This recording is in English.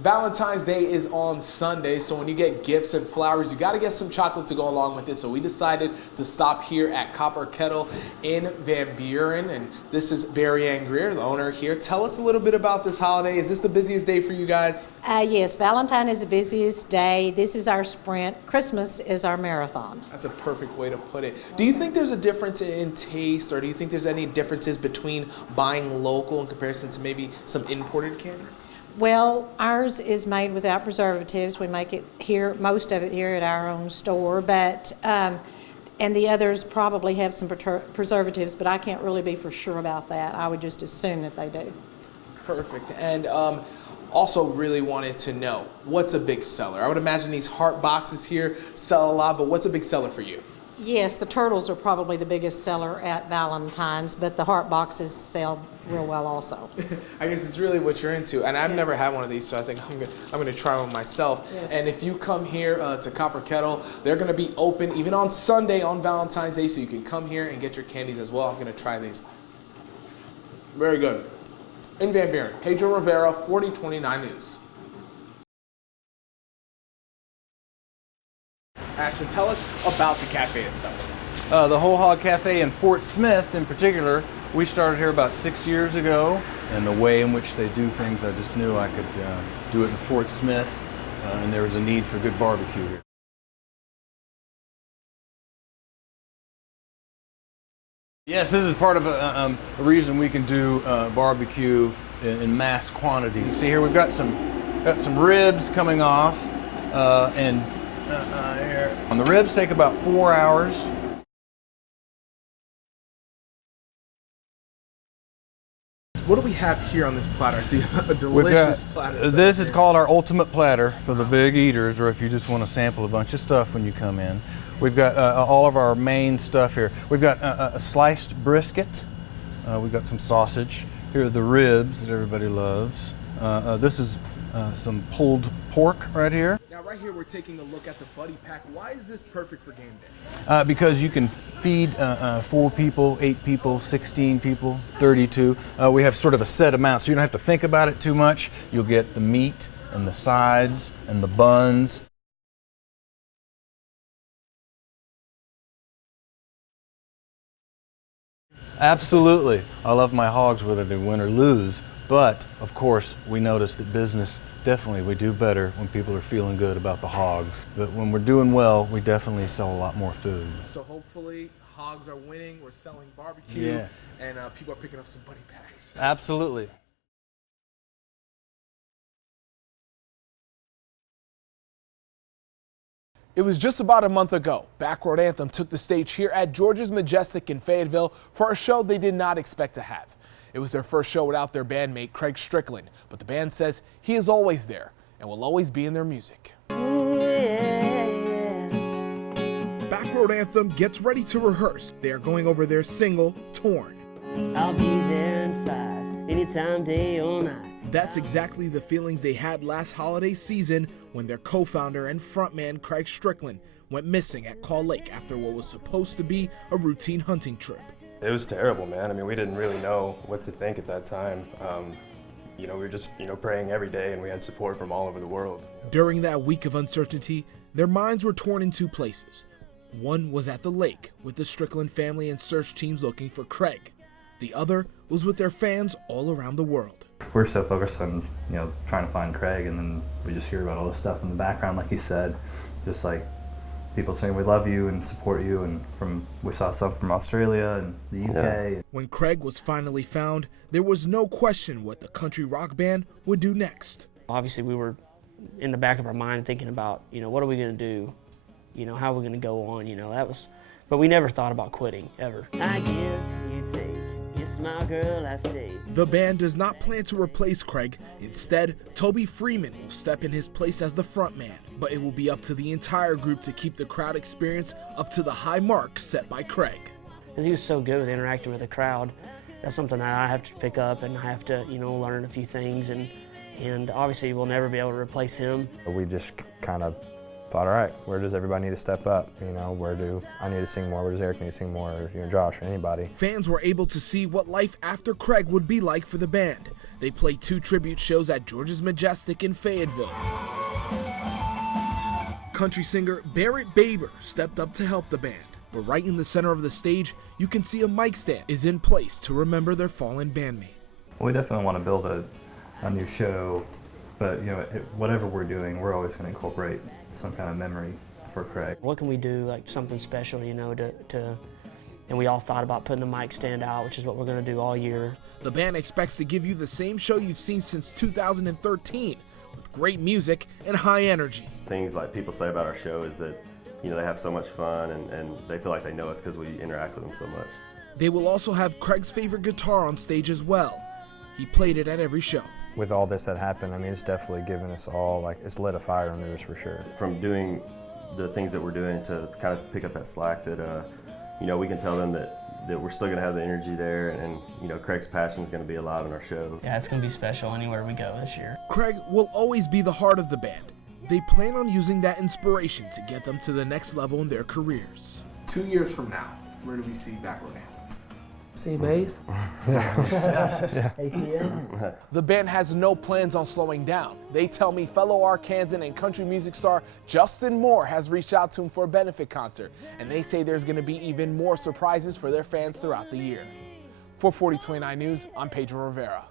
Valentine's Day is on Sunday, so when you get gifts and flowers, you got to get some chocolate to go along with it. So we decided to stop here at Copper Kettle in Van Buren, and this is Barry Ann Greer, the owner here. Tell us a little bit about this holiday. Is this the busiest day for you guys? Yes, Valentine is the busiest day. This is our sprint. Christmas is our marathon. That's a perfect way to put it. Do you think there's a difference in taste, or do you think there's any differences between buying local in comparison to maybe some imported candies? Well, ours is made without preservatives. We make it here, most of it here at our own store, but and the others probably have some preservatives, but I can't really be for sure about that. I would just assume that they do. Perfect. And also really wanted to know, what's a big seller? I would imagine these heart boxes here sell a lot, but what's a big seller for you? Yes, the turtles are probably the biggest seller at Valentine's, but the heart boxes sell real well also. I guess it's really what you're into, and I've never had one of these, so I think I'm gonna try one myself. Yes. And if you come here to Copper Kettle, they're gonna be open even on Sunday on Valentine's Day, so you can come here and get your candies as well. I'm gonna try these. Very good. In Van Buren, Pedro Rivera, 4029 News. Ashton, tell us about the cafe itself. The Whole Hog Cafe in Fort Smith in particular, we started here about 6 years ago, and the way in which they do things, I just knew I could do it in Fort Smith, and there was a need for good barbecue here. Yes, this is part of a reason we can do barbecue in mass quantity. You see here we've got some ribs coming off, and here. The ribs take about 4 hours. What do we have here on this platter? I see a delicious platter. This is called our ultimate platter for the big eaters, or if you just want to sample a bunch of stuff when you come in. We've got all of our main stuff here. We've got a sliced brisket. We've got some sausage. Here are the ribs that everybody loves. This is some pulled pork right here. Now right here we're taking a look at the Buddy Pack. Why is this perfect for game day? Because you can feed 4 people, 8 people, 16 people, 32. We have sort of a set amount, so you don't have to think about it too much. You'll get the meat and the sides and the buns. Absolutely. I love my hogs whether they win or lose. But, of course, we notice that business, definitely we do better when people are feeling good about the hogs. But when we're doing well, we definitely sell a lot more food. So hopefully hogs are winning, we're selling barbecue, and people are picking up some Buddy Packs. Absolutely. It was just about a month ago, Backroad Anthem took the stage here at George's Majestic in Fayetteville for a show they did not expect to have. It was their first show without their bandmate, Craig Strickland, but the band says he is always there and will always be in their music. Backroad Anthem gets ready to rehearse. They are going over their single, Torn. I'll be there in 5, anytime, day or night. That's exactly the feelings they had last holiday season when their co-founder and frontman, Craig Strickland, went missing at Call Lake after what was supposed to be a routine hunting trip. It was terrible, man. I mean, we didn't really know what to think at that time. We were just, praying every day, and we had support from all over the world. During that week of uncertainty, their minds were torn in 2 places. One was at the lake with the Strickland family and search teams looking for Craig. The other was with their fans all around the world. We're so focused on, trying to find Craig, and then we just hear about all this stuff in the background, like you said, just like people saying we love you and support you, and we saw stuff from Australia and the UK. Yeah. When Craig was finally found, there was no question what the country rock band would do next. Obviously, we were in the back of our mind thinking about, what are we going to do? How are we going to go on? But we never thought about quitting, ever. I give, you take. You smile, girl, I stay. The band does not plan to replace Craig. Instead, Toby Freeman will step in his place as the frontman. But it will be up to the entire group to keep the crowd experience up to the high mark set by Craig. Because he was so good with interacting with the crowd, that's something that I have to pick up, and I have to, learn a few things, and obviously we'll never be able to replace him. We just kind of thought, all right, where does everybody need to step up? Where do I need to sing more? Where does Eric need to sing more? Or Josh or anybody? Fans were able to see what life after Craig would be like for the band. They play 2 tribute shows at George's Majestic in Fayetteville. Country singer Barrett Baber stepped up to help the band, but right in the center of the stage, you can see a mic stand is in place to remember their fallen bandmate. We definitely want to build a new show, but whatever we're doing, we're always going to incorporate some kind of memory for Craig. What can we do, like something special, and we all thought about putting the mic stand out, which is what we're going to do all year. The band expects to give you the same show you've seen since 2013, with great music and high energy. Things like people say about our show is that, they have so much fun and they feel like they know us because we interact with them so much. They will also have Craig's favorite guitar on stage as well. He played it at every show. With all this that happened, I mean, it's definitely given us all, it's lit a fire under us for sure. From doing the things that we're doing to kind of pick up that slack that, we can tell them that we're still going to have the energy there, and Craig's passion is going to be alive in our show. Yeah, it's going to be special anywhere we go this year. Craig will always be the heart of the band. They plan on using that inspiration to get them to the next level in their careers. 2 years from now, where do we see Back Row now? See bass? ACS? The band has no plans on slowing down. They tell me fellow Arkansan and country music star Justin Moore has reached out to him for a benefit concert, and they say there's going to be even more surprises for their fans throughout the year. For 4029 News, I'm Pedro Rivera.